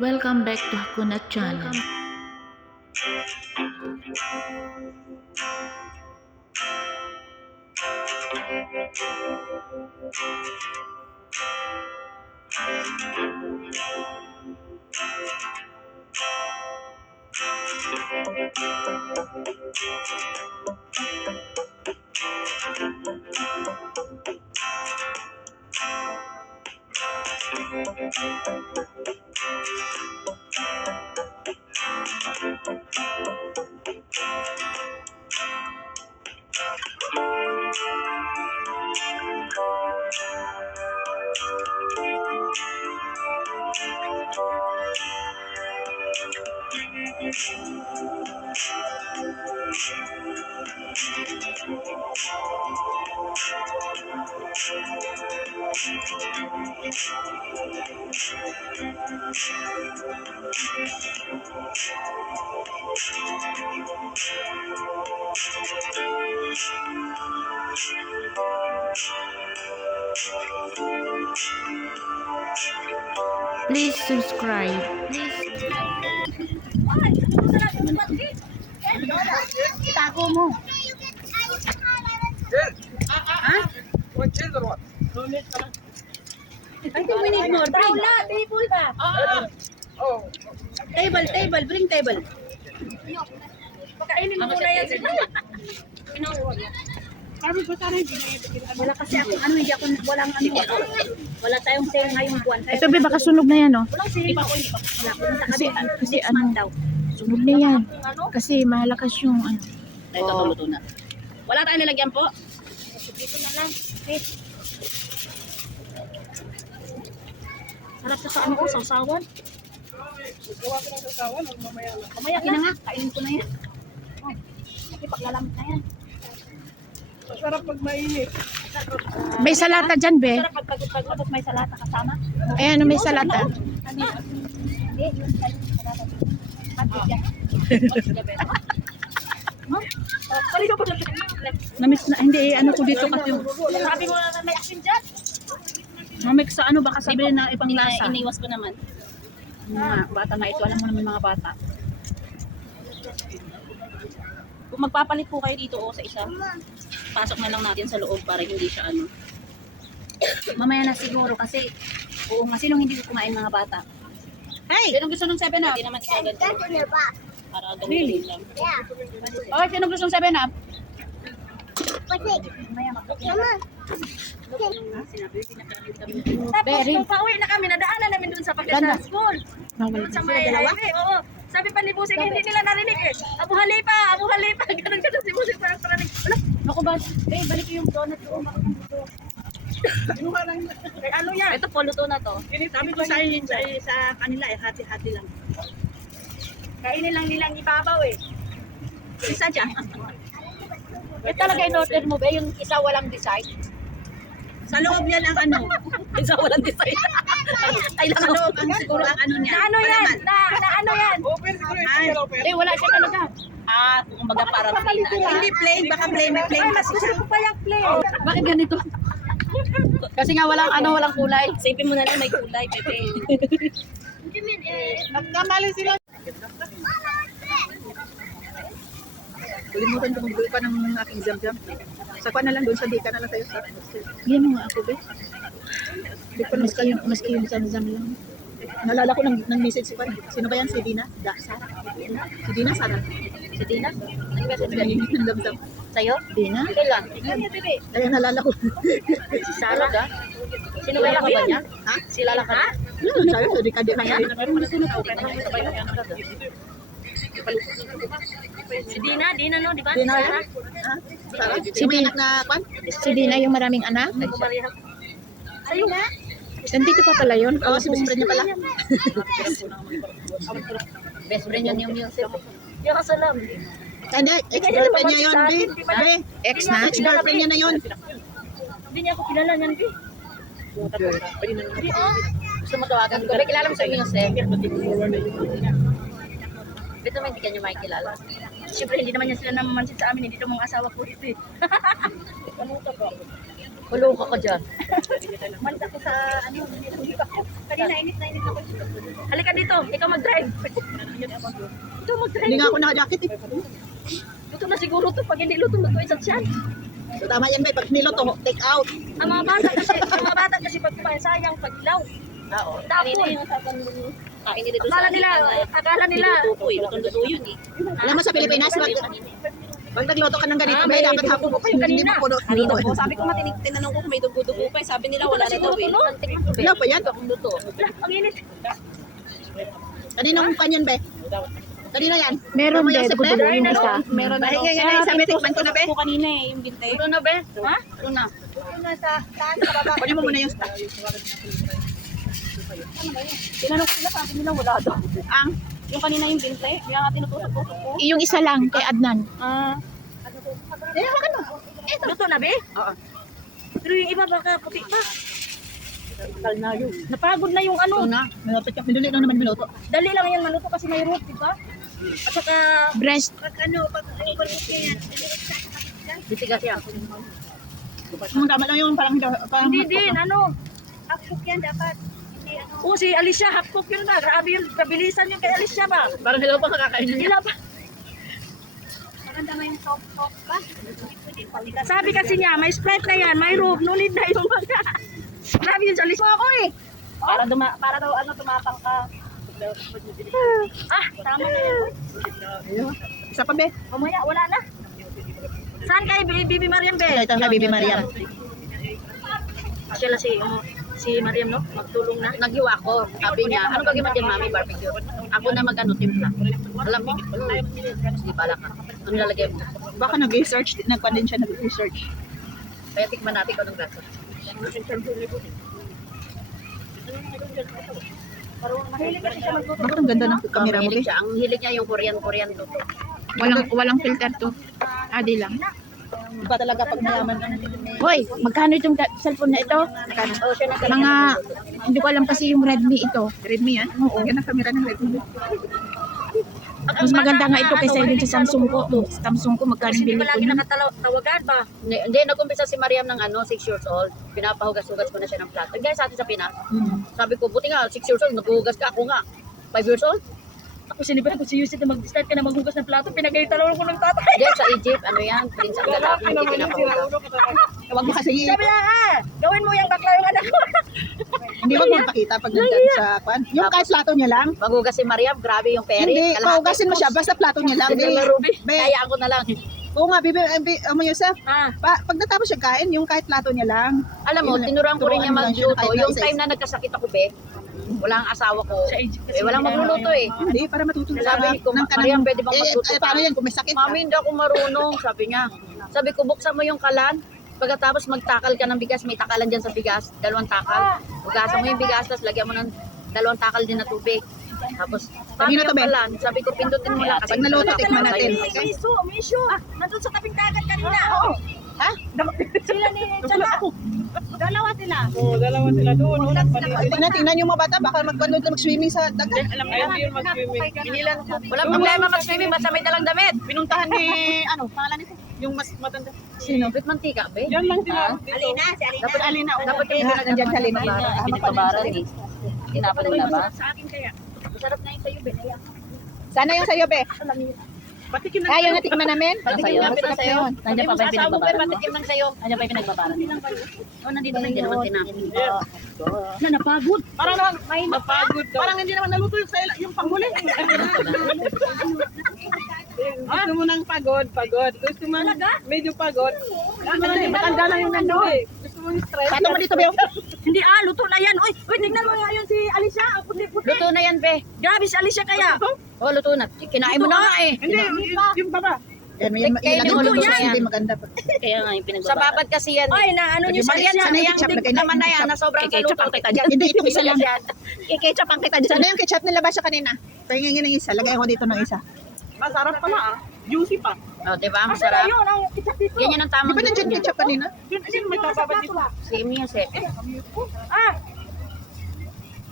Welcome back to Hakuna Channel. Please subscribe. Itago mo. Ha? Ay, 2 minutes more. Bring. Table ba? Table. Bring table. Pakainin mo muna yan. Wala kasi ako, hindi ako, walang wala tayong sale ngayong buwan. Ito ba baka sunog na yan, no? Walang sale. Wala ko na Kasi ano, sunog na yan. Kasi malakas yung ano. Ito, luto na. Wala tayong nilagyan po. Dito na lang. Okay. Sarap sa ano ko, sausawan. Gawa ko ng sausawan, mamaya lang. Mamaya na nga, kainin ko na yan. Oh, kasi paglalamit na yan. Masarap pag mainit. May salata dyan, be. Masarap pag pagod may salata kasama. Ayan, may salata. Hindi, yung salata. Namix na, hindi, ano ko dito kasi yung Sabi mo na may action dyan. namix sa ano, baka sabihin na ibang lasa. Iniwas ko naman. Mga bata na ito, alam mo naman mga bata. Kung magpapalit po kayo dito sa isa, pasok na lang natin sa loob para hindi siya ano. Mamaya na siguro kasi, sinong hindi kumain mga bata? Hey! Sinong gusto ng 7-Up? Hindi naman ikaw ganito. Para ganito lang. Okay, sinong gusto ng 7-Up? Mamaya Tapos, pauwi na kami, nadaanan namin dun sa Pakistan School. Doon sa may highway, oo. Sabi pa ni Busing, hindi nila narinig eh. Abu Halipa, ganun si Busing parang narinig. Wala, naku ba? Balik yung donut ko. Ano yan? Ito po, luto na to. Sabi ko sa kanila hati-hati lang. Kainin lang nilang ibabaw eh. Isa dyan. Ito talaga in-order mo ba? Yung isa walang design? Sa loob yan ang ano. Isa walang design. Ay, sa loob ang siguro ang ano niya. Na ano yan? Na ano yan? Eh, wala siya talaga. Kumbaga parang plain. Hindi plain, baka plain kasi siya. Gusto ko pa yung plain. Bakit ganito? Kasi nga walang kulay. Sipin mo na lang may kulay, Pepe. Nagkamali sila. Kalimutan ko magbili pa ng aking jam-jam. Sa na lang doon, sa dika na lang tayo sa hostel. Yan mo nga ako, be. Maski yung jam-jam lang. Nalala ko ng message si Pan. Sino ba yan? Si Dina? Sara? Si Dina, Sara? Si Tina? Ano ba sabi Galing ng jam-jam. sa'yo? Dina? Kailan? Kaya nalala ko. Si Sarah ka? Sino ba ba niya? Ha? Si Lala ka? Sabi ko, di ka di kaya. Si Dina no, di ba? Dina Si yan? Sarah? Sara? Si Dina na Pan? Si Dina yung maraming anak? Nagpaparihan. Sa'yo nga? Nandito pa pala yun? Oo, si best friend niya pala. Best friend yun yung music. Yung kasalam. Hindi, ex-girlfriend niya yun, be. Be, ex na? Ex-girlfriend niya na yun. Hindi niya ako kilala niyan, Bi. Gusto mo tawagan ko. May kilala mo sa music? Ito may hindi ka niya makikilala. Siyempre, hindi naman niya sila namamansin sa amin. Hindi ito mga asawa ko ito eh. Ano ka ba? Kulong ka dyan. Malit ako sa ano, kanina init na init ako. Halika dito, ikaw mag-drive. Ikaw mag-drive. Hindi nga ako naka-jacket eh. Luto na siguro to pag hindi luto sa tiyan. So tama yan, be. Pag niluto, take out. Ang mga bata kasi pag kumain sayang pag ilaw. Oo. Tapon. Kain nila doon Akala nila. Luto eh. Luto yun eh. Alam mo sa Pilipinas, pag nagluto ka ng ganito, be, dapat hapon mo pa yung hindi mo puno. Kanina po, sabi ko tinanong ko kung may dugo-dugo pa. Sabi nila wala na daw eh. Wala pa yan. Luto. Ang init. Kaninong panyan, be? Kanina yan. Meron Tama din, yung dugo-dugo sip, yung isa. Meron na. Pahinga nga na isa, be. Tikman ko na, be. Kanina eh, yung bintay. Ito na, be? Ha? Ito na. Kunin mo muna yung stock. Tinanong sila, sabi nila wala daw. Ang, Yung kanina yung bintay, kaya nga tinutusok-tusok ko. Yung isa lang kay Adnan. hawakan mo. Luto na, be? Oo. Pero yung iba baka puti pa. Takal na yun. Napagod na yung ano. Ito na. Minuto, minuli lang naman minuto. Dali lang yan maluto kasi may root, di ba? At saka, Breast. pag ano, pag yan. Bitigas yan. Yung tama lang yung parang Hindi din, ano. Half-cook yan dapat. Hindi, ano. Oo, si Alicia, half-cook yun na. Grabe yun, kabilisan yun kay Alicia ba? Parang hilaw pa kakakain niya. Sila ba? Maganda mo yung top ba? Sabi kasi niya, may Sprite na yan, may rope, no need na yung mga. Grabe yun, Alicia ako eh. Para daw ano, tumapang ka. Ah, tama na yan. Isa pa, be. Mamaya, wala na. Saan kay Bibi Mariam, be? Ito na, Bibi Mariam. Siya lang si Mariam, no? Magtulong na. Naghiwa ko. Sabi niya, ano bagay mo dyan, mami, barbecue? Ako na mag-ano, timpla. Alam mo? Di bala ka. Ano lalagay mo? Baka nag-research, nagpa din siya nag-research. Kaya tikman natin kung anong grasa. Mahilig kasi siya magluto. Bakit ang ganda ng camera mo, Mahilig be? siya. Ang hilig niya yung Korean luto. Walang filter to. Adi lang. Iba talaga pag mayaman ang Hoy, magkano itong cellphone na ito? Oh, siya na Mga, hindi ko alam kasi yung Redmi ito. Redmi yan? Oo. Yan ang camera ng Redmi. Mas maganda nga ito kaysa yung sa Samsung ko. Samsung ko, magkano Kasi yung di bili ba ko lagi nun? nakatawagan ba? Hindi, nag-umpisa si Mariam ng 6 years old. Pinapahugas-hugas ko na siya ng plato. Guys, sa atin sa Pinas. Sabi ko, buti nga, 6 years old, naghuhugas ka. Ako nga, 5 years old. Ako sinibat ko si Yusuf na mag-start ka na maghugas ng plato. Pinagaytalo ko ng tatay. Diyan sa Egypt, ano yan, prince ang lalaki, hindi pinapahugas. Huwag mo kasi, Sabi niya, gawin mo yung bakla yung anak ko. hindi wag mo pakita pag nandyan sa kwan. Yung kahit plato niya lang. Maghugas si Mariam, grabe yung peri. Hindi, paugasin mo siya, basta plato niya lang. Hindi, Be, be, kaya ako na lang. oo nga, Bibi, mo Yusef, Ah, pag natapos siya kain, yung kahit plato niya lang. Alam mo, tinuruan ko rin niya Turuan mo lang siya magluto. kahit Yung isa-isa. time na nagkasakit ako, be, walang asawa ko. Sa Egypt kasi Walang hindi na- magluluto eh. Hindi, para matutunan Sabi ko, Mariam, pwede bang magluto ka? paano yan kung may sakit ka? Mami, hindi ako marunong, sabi niya. Sabi ko, buksan mo yung kalan. Pagkatapos magtakal ka ng bigas, may takalan dyan sa bigas, 2 takal. Hugasan mo yung bigas, tapos lagyan mo ng 2 takal din na tubig. Tapos, Kanino to, yung be? kalan, sabi ko, pindutin mo lang. Pag naluto, tikman natin. May issue. Nandun sa tabing dagat kanina. Oo. Ha? Sila ni Chama. Dalawa sila. Tingnan yung mga bata, baka mag-swimming sa dagat. Walang problema mag-swimming, basta may dalang damit. Pinuntahan ni, pangalan nito? Yung mas matanda. Sino? Bit mantika, be? Yan lang sila. Alina, si Alina. Dapat alina. Dapat yung Nandyan sa lima. pinagbabaran eh. Tinapon mo na ba? Sa akin kaya. Masarap na yung sa'yo, be. Sana yung sa'yo, be. Ayaw na tikman namin. Patikim namin ng sa'yo. Nandiyan pa ba yung Asawa mo, be, pinagbabaran mo? patikim ng sa'yo. Nandiyan pa yung pinagbabaran mo. Oh, nandito na, hindi naman tinapon. Na napagod. Parang mapagod daw. Parang hindi naman naluto yung panghuli. Gusto mo ng pagod. Gusto mo medyo pagod. Matanda lang yung nandun. Gusto mo yung stress. Sato mo dito, be. Hindi luto na yan. Uy, tignan mo nga yun si Alicia. Ang puti-puti. Luto na yan, be. Grabe si Alicia kaya. Oh, luto na. Kinain mo na nga eh. Hindi, yung baba. Yan, yung Kainin mo luto luto siya, yan. hindi maganda pa. Kaya nga yung pinagbabaran. Sa babad kasi yan. Ay, na ano niyo si Marian, Alicia. sana yung ketchup, lagay na. naman na yan, na sobrang Ketchup saluto. ang kita dyan. Hindi, itong isa lang. I-ketchup ang kita dyan. Sana yung ketchup nilabas siya kanina. Pahingin ng isa. Lagay ako dito ng isa. Masarap pala ah. Juicy pa. Oh, diba? Masarap Masarap. yun. Ang ketchup dito. Yan ang Di tamang ba nandiyan luto. ketchup kanina? Sino may bababa dito? Same yan, sir. Ah,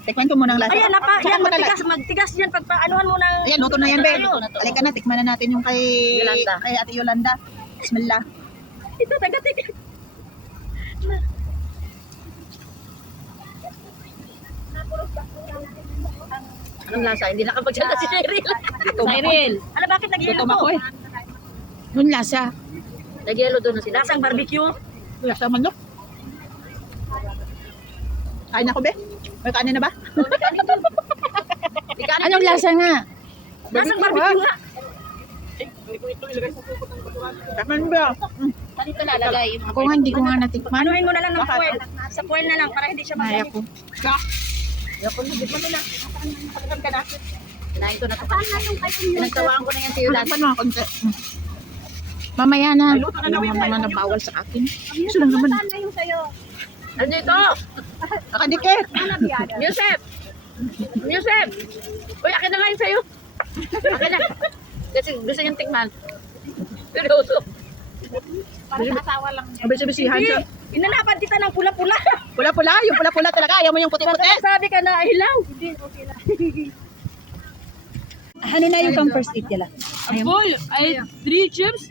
Tikman ko muna ang lasa. ayan, Tikman yan, mo na magtigas yan. Pagpaanuhan mo ng... Ayan, luto na yan, be. Ayun. Halika na, tikman na natin yung kay Yolanda. Ate Yolanda. Bismillah. Ito, taga-tigas. Anong lasa? Hindi nakapagsalita si Cheryl. Cyril. Ala, bakit nag-yelo Gutom ako to? eh. Yung lasa. Nag-yellow doon na sila. Lasang barbecue. Wala sa manok. Kain ako, be? May kanin na ba? Anong lasa nga? Lasang barbecue nga. Kain ba? Saan ito lalagay? Ako nga hindi ko nga natikman. Anuhin mo na lang ng foil. Sa foil na lang para hindi siya Maya magkaya. ko. Kinain ko na ito. Pinagtawaan ko na yan si Yulan. Kain mo konti. Mamaya na. Alam mo naman na bawal sa akin. Gusto lang naman. Saan na yung sa'yo? Ano ito? Nakadikit. Yusef! Yusef! Uy, akin na nga yun sa'yo. Akin na. Kasi gusto niyang tikman. Seryoso. Para sa asawa lang niya. Abis-abisihan siya. Inalaban kita ng pula-pula. Pula-pula. Yung pula-pula talaga. Ayaw mo yung puti-puti. Sabi ka na, hilaw. Hani na yung first eat nila. Boy, I had 3 chips,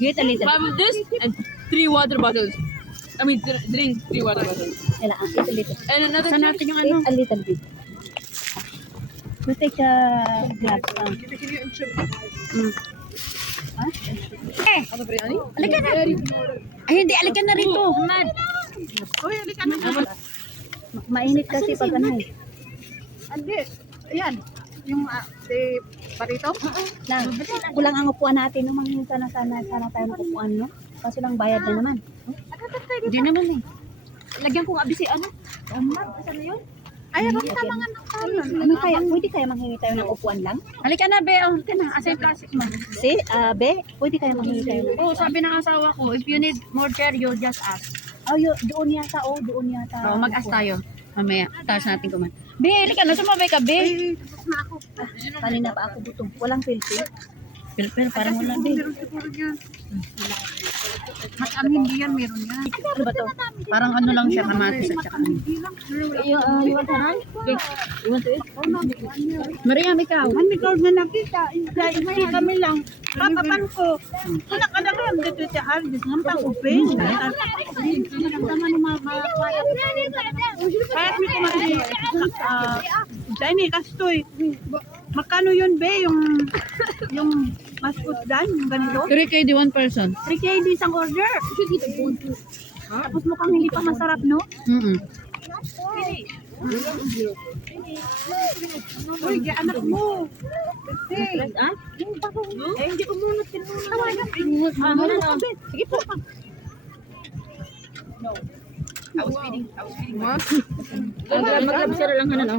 Get a little. 5 of this, and 3 water bottles. I mean, drink 3 water bottles. Eat a little. And another Saan chip. natin yung ano? Eat a little bit. You take a glass. Halika na. Ay, hindi. Halika na rito. Uy, halika na. Mainit kasi pag ano eh. Andi. Ayan. Yung si Barito. Lang, kulang ang upuan natin. Nung manghingi sana tayo ng upuan, no? Kasi lang bayad na naman. Hindi naman eh. Lagyan ko nga bisi ano. Ay, ako tama nga ng Ano kaya, pwede kaya manghingi tayo ng upuan lang? Halika na, be. Halika na. Asa yung plastic mo? Si, Be, pwede kaya manghingi tayo ng Oo, sabi ng asawa ko, if you need more chair, you just ask. Oh, doon yata, doon yata. Oo, mag-ask tayo. Mamaya, taas natin kumain. Be, halika na. Sumabay ka, be. Kanina pa ako gutom. Walang filter. Pero parang wala, be. Mas ang hindi yan, meron yan. Ano ba to? Parang ano lang siya, kamatis at saka ano. You want to run? You want to eat? Mariam, ikaw. Ang ikaw na nakita. Hindi kami lang. Papapan ko. Kung nakadagam dito sa harvest, ng pang-open. Kahit may kumari. Dahil kastoy. Makano yun, be? Yung mascot dan, yung ganito? 3K di one person. 3K isang order. Tapos mukhang hindi pa masarap, no? Uy, anak mo. Ah? Hindi ko muna Sige po. Mag-grab lang ka na, no?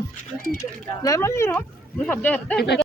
Lemon hero. We have that.